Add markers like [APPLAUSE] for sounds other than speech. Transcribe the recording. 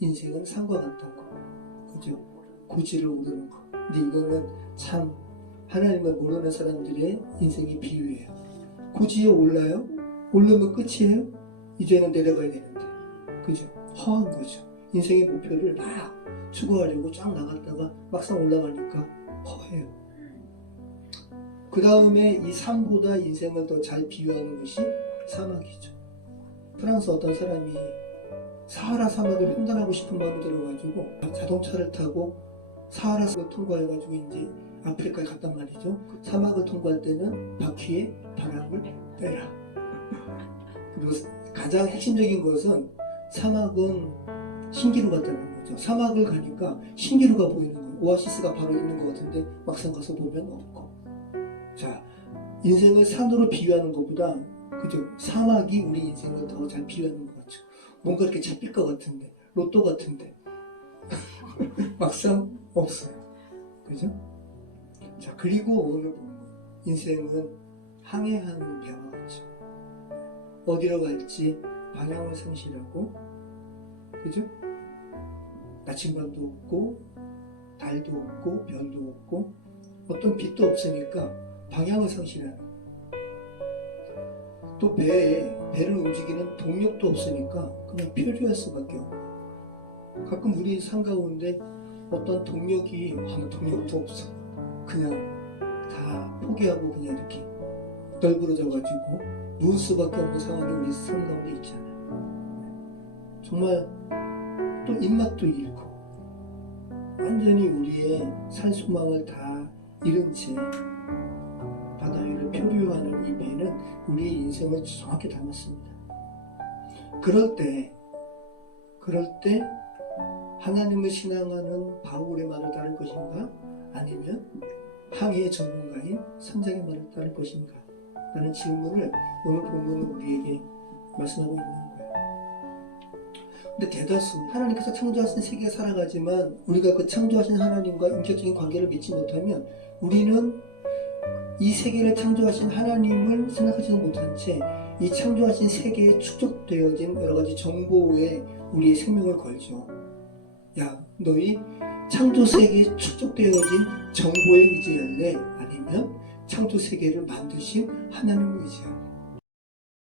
인생은 산과 같다고. 그죠? 고지를 오르는 거. 근데 이거는 참 하나님을 모르는 사람들의 인생의 비유예요. 고지에 올라요? 오르면 끝이에요? 이제는 내려가야 되는데. 그죠? 허한 거죠. 인생의 목표를 막 추구하려고 쫙 나갔다가 막상 올라가니까 허해요. 그 다음에 이 삶보다 인생을 더 잘 비유하는 것이 사막이죠. 프랑스 어떤 사람이 사하라 사막을 횡단하고 싶은 마음이 들어가지고 자동차를 타고 사하라 사막을 통과해가지고 이제 아프리카에 갔단 말이죠. 그 사막을 통과할 때는 바퀴에 바람을 빼라. 그리고 가장 핵심적인 것은 사막은 신기루 같다는 거죠. 사막을 가니까 신기루가 보이는 거예요. 오아시스가 바로 있는 것 같은데 막상 가서 보면 없고. 자, 인생을 산으로 비유하는 것보다 그죠? 사막이 우리 인생을 더 잘 비유하는 것 같죠. 뭔가 이렇게 잡힐 것 같은데, 로또 같은데 [LAUGHS] 막상 없어요. 그죠? 자, 그리고 오늘 보면 인생은 항해하는 배와 같죠. 어디로 갈지 방향을 상실하고, 그죠? 나침반도 없고, 달도 없고, 별도 없고, 어떤 빛도 없으니까 방향을 상실하는. 또 배에 배를 움직이는 동력도 없으니까 그냥 표류할 수밖에 없고. 가끔 우리 삶 가운데 어떤 동력이 아무 동력도 없어. 그냥 다 포기하고 그냥 이렇게 널브러져가지고 누울 수밖에 없는 상황이 우리 삶 가운데 있잖아요. 정말 또 입맛도 잃고 완전히 우리의 살 소망을 다 잃은 채 표류하는 이 배는 우리의 인생을 정확히 담았습니다. 그럴 때, 그럴 때 하나님을 신앙하는 바울의 말을 따를 것인가? 아니면 항해의 전문가인 선장의 말을 따를 것인가? 라는 질문을 오늘 본문은 우리에게 말씀하고 있는 거예요. 근데 대다수 하나님께서 창조하신 세계에 살아가지만 우리가 그 창조하신 하나님과 인격적인 관계를 맺지 못하면 우리는 이 세계를 창조하신 하나님을 생각하지도 못한 채 이 창조하신 세계에 축적되어진 여러 가지 정보에 우리의 생명을 걸죠. 야, 너희 창조 세계에 축적되어진 정보에 의지할래? 아니면 창조 세계를 만드신 하나님을 의지할래?